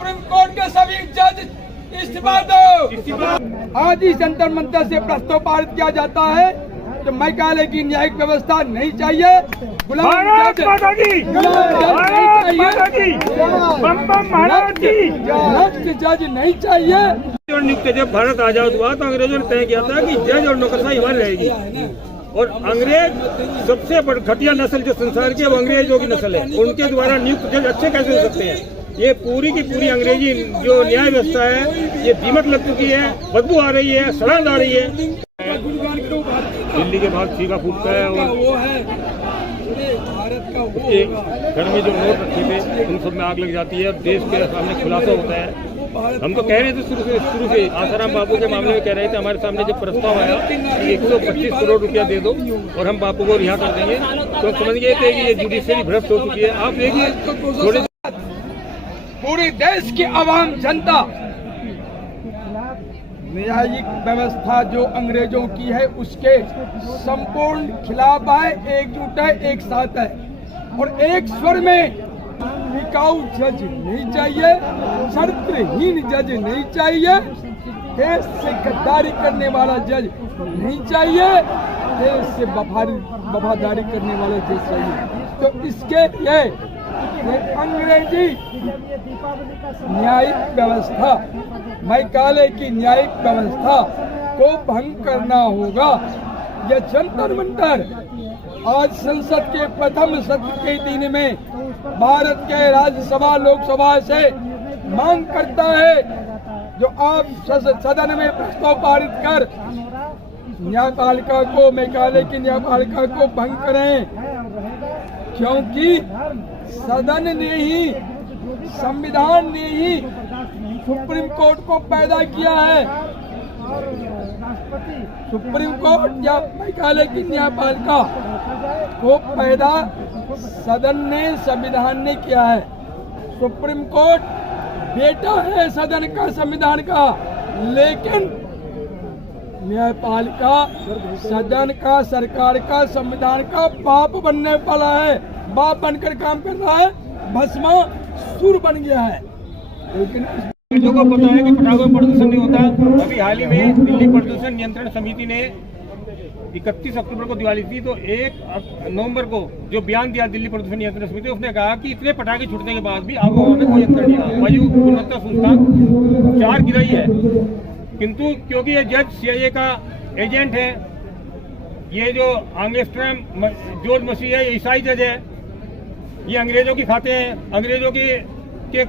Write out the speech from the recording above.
Supreme court के सभी जज इस्तीफा दो। आज ही जंतर मंतर से प्रस्ताव पारित किया जाता है कि मेघालय की न्यायिक व्यवस्था नहीं चाहिए, गुलाम जज नहीं चाहिए। नियुक्त जब भारत आजाद हुआ तो अंग्रेजों ने तय किया था कि जज और नौकरशाही हमारी रहेगी, और अंग्रेज सबसे घटिया नस्ल जो संसार की, वो अंग्रेजों की नस्ल है। उनके द्वारा नियुक्त जज अच्छे कैसे हो सकते हैं? ये पूरी की पूरी अंग्रेजी जो न्याय व्यवस्था है ये दीमक लग चुकी है, बदबू आ रही है, सड़न आ रही है। दिल्ली के बाद फीका फूटता है और घर में जो नोट रखे थे उन सब में आग लग जाती है और देश के सामने खुलासा होता है। हम तो कह रहे थे शुरू से आसाराम बाबू के मामले में कह रहे थे, हमारे सामने जब प्रस्ताव आया कि 125 करोड़ रुपया दे दो और हम बापू को रिहा कर देंगे, तो समझ गए थे कि ये जुडिशरी भ्रष्ट हो चुकी है। आप देखिए थोड़े पूरी देश की आवाम जनता न्यायिक व्यवस्था जो अंग्रेजों की है उसके संपूर्ण खिलाफ है, एकजुट है, एक साथ है और एक स्वर में टिकाऊ जज नहीं चाहिए, चरित्रहीन जज नहीं चाहिए, देश से गद्दारी करने वाला जज नहीं चाहिए, देश से वफादारी करने वाला जज चाहिए। तो इसके लिए अंग्रेजी न्यायिक व्यवस्था, मेघालय की न्यायिक व्यवस्था को भंग करना होगा। यह जंतर मंतर आज संसद के प्रथम सत्र के दिन में भारत के राज्यसभा लोकसभा से मांग करता है जो आप सदन में प्रस्ताव पारित कर न्यायपालिका को, मेघालय की न्यायपालिका को भंग करें, क्योंकि सदन ने ही, संविधान ने ही सुप्रीम कोर्ट को पैदा किया है। सुप्रीम कोर्ट या मेघालय की न्यायपालिका को पैदा सदन ने, संविधान ने किया है। सुप्रीम कोर्ट बेटा है सदन का, संविधान का, लेकिन न्यायपालिका सदन का, सरकार का, संविधान का बाप बनने वाला है, बाप बनकर काम कर रहा है, भस्मासुर बन गया है। लेकिन लोगों को पता है कि पटाखों में प्रदूषण नहीं होता। अभी हाल ही में दिल्ली प्रदूषण नियंत्रण समिति ने 31 अक्टूबर को दिवाली थी, तो 1 नवंबर को जो बयान दिया दिल्ली प्रदूषण नियंत्रण समिति, उसने कहा कि इतने पटाखे छूटने के बाद भी आबोहवा में कोई अंतर नहीं आया। वायु गुणवत्ता सूचकांक 4 गिर रही है, किंतु क्योंकि ये जज CIA का एजेंट है, ये जो एंगस्ट्रॉम जॉर्ज मसीह है, ईसाई जज है, ये अंग्रेजों की खाते हैं, अंग्रेजों के